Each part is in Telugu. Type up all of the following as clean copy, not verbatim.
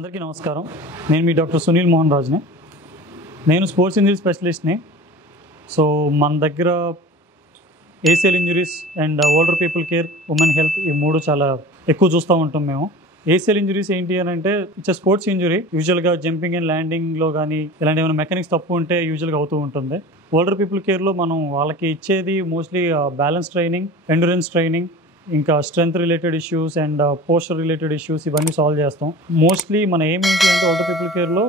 అందరికీ నమస్కారం. నేను మీ డాక్టర్ సునీల్ మోహన్ రాజ్ని. నేను స్పోర్ట్స్ ఇంజరీ స్పెషలిస్ట్ని. సో మన దగ్గర ACL injuries and older people care, women health, ఈ మూడు చాలా ఎక్కువ చూస్తూ ఉంటాం మేము. ఏసీఎల్ ఇంజరీస్ ఏంటి అని అంటే ఇట్స్ స్పోర్ట్స్ ఇంజరీ. యూజువల్గా జంపింగ్ అండ్ ల్యాండింగ్లో కానీ ఇలాంటి ఏమైనా మెకానిక్స్ తప్పు ఉంటే యూజువల్గా అవుతూ ఉంటుంది. ఓల్డర్ పీపుల్ కేర్లో మనం వాళ్ళకి ఇచ్చేది mostly balance training, endurance training, ఇంకా strength related issues and posture related issues ఇవన్నీ సాల్వ్ చేస్తాం. మోస్ట్లీ మన ఏం ఏంటి అంటే ఓల్డర్ పీపుల్ కేర్లో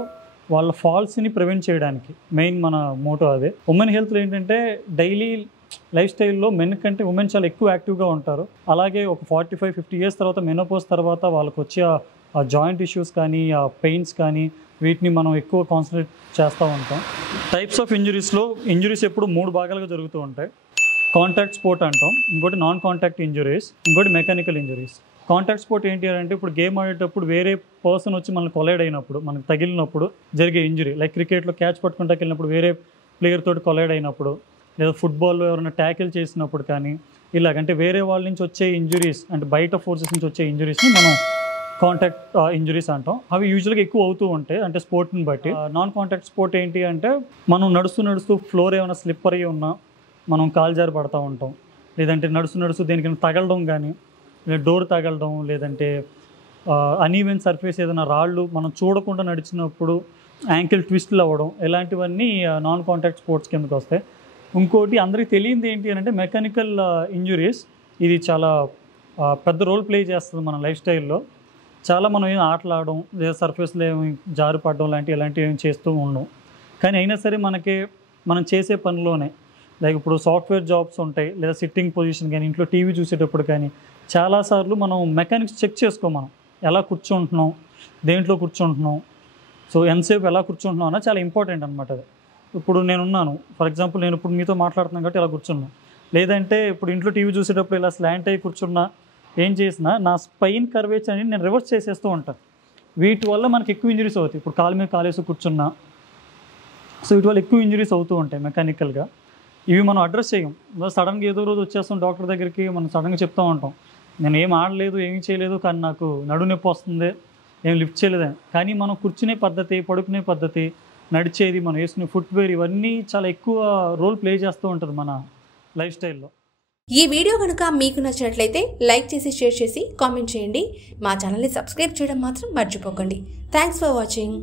వాళ్ళ ఫాల్స్ని ప్రివెంట్ చేయడానికి మెయిన్ మన మోటో అదే. ఉమెన్ హెల్త్లో ఏంటంటే డైలీ లైఫ్ స్టైల్లో మెన్ కంటే ఉమెన్ చాలా ఎక్కువ యాక్టివ్గా ఉంటారు. అలాగే ఒక 45-50 ఇయర్స్ తర్వాత మెనోపాజ్ తర్వాత వాళ్ళకి వచ్చే ఆ జాయింట్ ఇష్యూస్ కానీ, ఆ పెయిన్స్ కానీ, వీటిని మనం ఎక్కువ కాన్సన్ట్రేట్ చేస్తూ ఉంటాం. టైప్స్ ఆఫ్ ఇంజరీస్ ఎప్పుడు 3 భాగాలుగా జరుగుతూ ఉంటాయి. కాంటాక్ట్ స్పోర్ట్ అంటాం, ఇంకోటి నాన్ కాంటాక్ట్ ఇంజరీస్, ఇంకోటి మెకానికల్ ఇంజరీస్. కాంటాక్ట్ స్పోర్ట్ ఏంటి అంటే ఇప్పుడు గేమ్ ఆడేటప్పుడు వేరే పర్సన్ వచ్చి మనల్ని కొలైడ్ అయినప్పుడు, మనకు తగిలినప్పుడు జరిగే ఇంజరీ. లైక్ క్రికెట్లో క్యాచ్ పట్టుకుంటాకి వెళ్ళినప్పుడు వేరే ప్లేయర్ తోటి కొలైడ్ అయినప్పుడు, లేదా ఫుట్బాల్లో ఎవరైనా ట్యాకిల్ చేసినప్పుడు కానీ, ఇలాగంటే వేరే వాళ్ళ నుంచి వచ్చే ఇంజరీస్ అంటే బయట ఫోర్సెస్ నుంచి వచ్చే ఇంజరీస్ని మనం కాంటాక్ట్ ఇంజరీస్ అంటాం. అవి యూజువల్గా ఎక్కువ అవుతూ ఉంటాయి అంటే స్పోర్ట్ని బట్టి. నాన్ కాంటాక్ట్ స్పోర్ట్ ఏంటి అంటే మనం నడుస్తూ ఫ్లోర్ ఏమైనా స్లిప్పర్ అయ్యి ఉన్నా మనం కాలు జారి పడుతూ ఉంటాం, లేదంటే నడుస్తూ దేనికైనా తగలడం కానీ, లేదా డోర్ తగలడం, లేదంటే అనీవెన్ సర్ఫేస్ ఏదైనా రాళ్ళు మనం చూడకుండా నడిచినప్పుడు యాంకిల్ ట్విస్ట్లు అవ్వడం, ఇలాంటివన్నీ నాన్ కాంటాక్ట్ స్పోర్ట్స్ కిందకి వస్తాయి. ఇంకోటి అందరికీ తెలియంది ఏంటి అంటే మెకానికల్ ఇంజురీస్. ఇది చాలా పెద్ద రోల్ ప్లే చేస్తుంది మన లైఫ్ స్టైల్లో. చాలా మనం ఏం ఆటలు ఆడడం, లేదా సర్ఫేస్లో ఏమి జారి పడడం ఇలాంటివి ఏమి చేస్తూ ఉండం. కానీ అయినా సరే మనం చేసే పనిలోనే, లైక్ ఇప్పుడు సాఫ్ట్వేర్ జాబ్స్ ఉంటాయి, లేదా సిట్టింగ్ పొజిషన్ కానీ, ఇంట్లో టీవీ చూసేటప్పుడు కానీ చాలాసార్లు మనం మెకానిక్స్ చెక్ చేసుకోం. మనం ఎలా కూర్చుంటున్నాం, దేంట్లో కూర్చుంటున్నాం, సో ఎంతసేపు ఎలా కూర్చుంటున్నాం అన్న చాలా ఇంపార్టెంట్ అనమాట. అది ఇప్పుడు నేనున్నాను, ఫర్ ఎగ్జాంపుల్ నేను ఇప్పుడు మీతో మాట్లాడుతున్నాను కాబట్టి ఇలా కూర్చున్నాను. లేదంటే ఇప్పుడు ఇంట్లో టీవీ చూసేటప్పుడు ఇలా స్లాంట్ అయ్యి కూర్చున్నా, ఏం చేసినా నా స్పైన్ కర్వేచర్ అని నేను రివర్స్ చేసేస్తూ ఉంటాను. వీటి వల్ల మనకి ఎక్కువ ఇంజరీస్ అవుతాయి. ఇప్పుడు కాలు మీద కాలేసి కూర్చున్నా, సో వీటి వల్ల ఎక్కువ ఇంజరీస్ అవుతూ ఉంటాయి మెకానికల్గా. ఇవి మనం అడ్రస్ చేయం. సడన్గా ఏదో రోజు వచ్చేస్తాం డాక్టర్ దగ్గరికి, మనం సడన్గా చెప్తూ ఉంటాం, నేను ఏం ఆడలేదు, ఏమీ చేయలేదు, కానీ నాకు నడుము నొప్పి వస్తుంది, ఏం లిఫ్ట్ చేయలేదని. కానీ మనం కూర్చునే పద్ధతి, పడుకునే పద్ధతి, నడిచేది, మనం వేసుకునే ఫుట్వేర్, ఇవన్నీ చాలా ఎక్కువ రోల్ ప్లే చేస్తూ ఉంటుంది మన లైఫ్ స్టైల్లో. ఈ వీడియో కనుక మీకు నచ్చినట్లయితే లైక్ చేసి, షేర్ చేసి, కామెంట్ చేయండి. మా ఛానల్ని సబ్స్క్రైబ్ చేయడం మాత్రం మర్చిపోకండి. Thanks for watching.